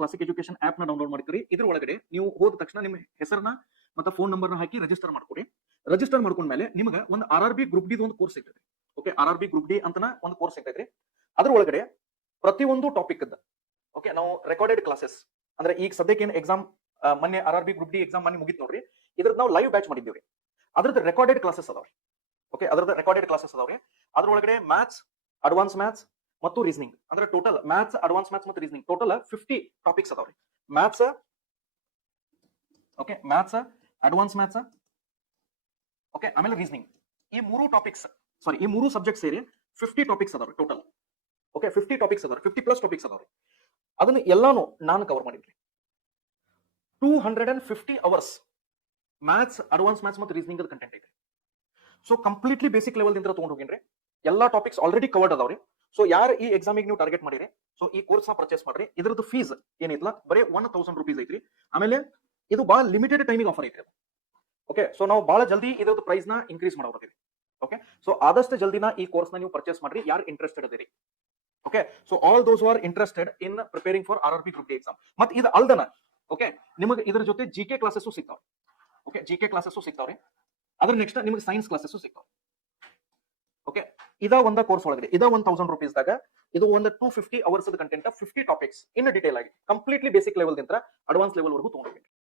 Classic education app ನ download ಮಾಡ್ತೀರಿ. ಇದ್ರ ಒಳಗಡೆ ನೀವು ಹೋದ ತಕ್ಷಣ ನಿಮ್ಮ ಹೆಸರನ್ನ ಮತ್ತೆ ಫೋನ್ ನಂಬರ್ನ ಹಾಕಿ ರಿಜಿಸ್ಟರ್ ಮಾಡ್ಕೊಡಿ. ರಿಜಿಸ್ಟರ್ ಮಾಡ್ಕೊಂಡ್ಮೇಲೆ ನಿಮಗೆ ಒಂದು RRB ಗ್ರೂಪ್ ಡಿ ಒಂದು ಕೋರ್ಸ್ ಸಿಗ್ತದೆ. ಓಕೆ, RRB ಗ್ರೂಪ್ ಡಿ ಅಂತನ ಒಂದು ಕೋರ್ಸ್ ಸಿಗ್ತೈತ್ರಿ. ಅದ್ರ ಒಳಗಡೆ ಪ್ರತಿಯೊಂದು ಟಾಪಿಕ್ ಅದ ಓಕೆ ನಾವು ರೆಕಾರ್ಡೆಡ್ ಕ್ಲಾಸಸ್ ಅಂದ್ರೆ ಈಗ ಸದ್ಯಕ್ಕೆ ಏನು ಎಕ್ಸಾಮ್ ಮೊನ್ನೆ RRB ಗ್ರೂಪ್ ಡಿ ಎಕ್ಸಾಮ್ ಮೊನ್ನೆ ಮುಗಿತ್ ನೋಡ್ರಿ, ಇದ್ರದ್ದು ನಾವು ಲೈವ್ ಬ್ಯಾಚ್ ಮಾಡಿದ್ದೀವಿ. ಅದ್ರದ್ದು ರೆಕಾರ್ಡೆಡ್ ಕ್ಲಾಸಸ್ ಅದಾವ್ರಿ. ಓಕೆ, ಅದ್ರದ್ದು ರೆಕಾರ್ಡೆಡ್ ಕ್ಲಾಸಸ್ ಅದಾವ್ರಿ. ಅದ್ರೊಳಗಡೆ ಮ್ಯಾಥ್ಸ್, ಅಡ್ವಾನ್ಸ್ ಮ್ಯಾಥ್ಸ್ ಮತ್ತು ರೀಸನಿಂಗ್ ಅಂದ್ರೆ ಟೋಟಲ್ ಮ್ಯಾಥ್ಸ್, ಅಡ್ವಾನ್ಸ್ ಮ್ಯಾಥ್ಸ್ ಮತ್ತು ರೀಸನಿಂಗ್ ಟೋಟಲ್ 50 ಟಾಪಿಕ್ಸ್ ಅದಾವ್ರಿ. Maths, okay, maths, advance maths, okay, ಆಮೇಲೆ ರೀಸನಿಂಗ್, ಈ ಮೂರು ಟಾಪಿಕ್ಸ್ ಈ ಮೂರು ಸಬ್ಜೆಕ್ಟ್ ಸೇರಿ 50 ಟಾಪಿಕ್ಸ್ ಅದಾವ್ರಿ ಟೋಟಲ್. ಓಕೆ, 50 ಟಾಪಿಕ್ಸ್ ಅದಾವ್ರಿ, 50+ ಟಾಪಿಕ್ಸ್ ಅದಾವ್ರಿ. ಅದನ್ನ ಎಲ್ಲಾನು ನಾನು ಕವರ್ ಮಾಡಿದ್ರಿ. 250 ಅವರ್ಸ್ ಮ್ಯಾಥ್ಸ್, ಅಡ್ವಾನ್ಸ್ ಮ್ಯಾಥ್ಸ್ ಮತ್ತು ರೀಸನಿಂಗ್ ಕಂಟೆಂಟ್ ಐತೆ. ಸೊ ಕಂಪ್ಲೀಟ್ಲಿ ಬೇಸಿಕ್ ಲೆವೆಲ್ ದಿಂದ ತಗೊಂಡು ಹೋಗಿನ್ರಿ. ಎಲ್ಲಾ ಟಾಪಿಕ್ಸ್ ಆಲ್ರೆಡಿ ಕವರ್ಡ್ ಅದಾವ್ರಿ. ಸೊ ಯಾರು ಈ ಎಕ್ಸಾಮಿಗೆ ನೀವು ಟಾರ್ಗೆಟ್ ಮಾಡಿರಿ, ಸೊ ಈ ಕೋರ್ಸ್ ನ ಪರ್ಚೇಸ್ ಮಾಡ್ರಿ. ಇದ್ರದ್ದು ಫೀಸ್ ಏನೈತಲ್ಲ ಬರೀ 1000 ರೂಪೀಸ್ ಐತ್ರಿ. ಆಮೇಲೆ ಇದು ಬಹಳ ಲಿಮಿಟೆಡ್ ಟೈಮಿಂಗ್ ಆಫರ್ ಐತ್ರಿ. ಓಕೆ, ಸೊ ನಾವು ಬಹಳ ಜಲ್ದಿ ಇದ್ರದ್ದು ಪ್ರೈಸ್ ನ ಇನ್ಕ್ರೀಸ್ ಮಾಡೋದಿರಿ. ಓಕೆ, ಸೊ ಆದಷ್ಟು ಜಲ್ದಿನ ಈ ಕೋರ್ಸ್ ನ ನೀವು ಪರ್ಚೇಸ್ ಮಾಡ್ರಿ ಯಾರು ಇಂಟ್ರೆಸ್ಟೆಡ್ ಅದಿರಿ. Okay, so all those are interested in preparing for RRB group D exam. ಮತ್ತೆ ಇದು ಅಲ್ದನ ಓಕೆ ನಿಮಗೆ ಇದ್ರ ಜೊತೆ GK ಕ್ಲಾಸಸ್ ಸಿಗ್ತಾವ್ರಿ. ಓಕೆ, GK ಕ್ಲಾಸಸ್ ಸಿಗ್ತಾವ್ರಿ. ಅದ್ರ ನೆಕ್ಸ್ಟ್ ನಿಮಗೆ ಸೈನ್ಸ್ ಕ್ಲಾಸಸ್ ಸಿಗ್ತಾವ. ಓಕೆ, ಇದ ಒಂದ ಕೋರ್ಸ್ ಒಳಗಡೆ ಇದ 1000 ರೂಪೀಸ್ ದಾಗ ಇದು ಒಂದು 250 hours content 50 topics in detail ಆಗಿ ಕಂಪ್ಲೀಟ್ಲಿ ಬೇಸಿಕ್ ಲೆವೆಲ್ ದಿಂದ ಅಡ್ವಾನ್ಸ್ ಲೆವೆಲ್ ವರೆಗೂ ತಗೊಂಡಿದ್ದೀನಿ.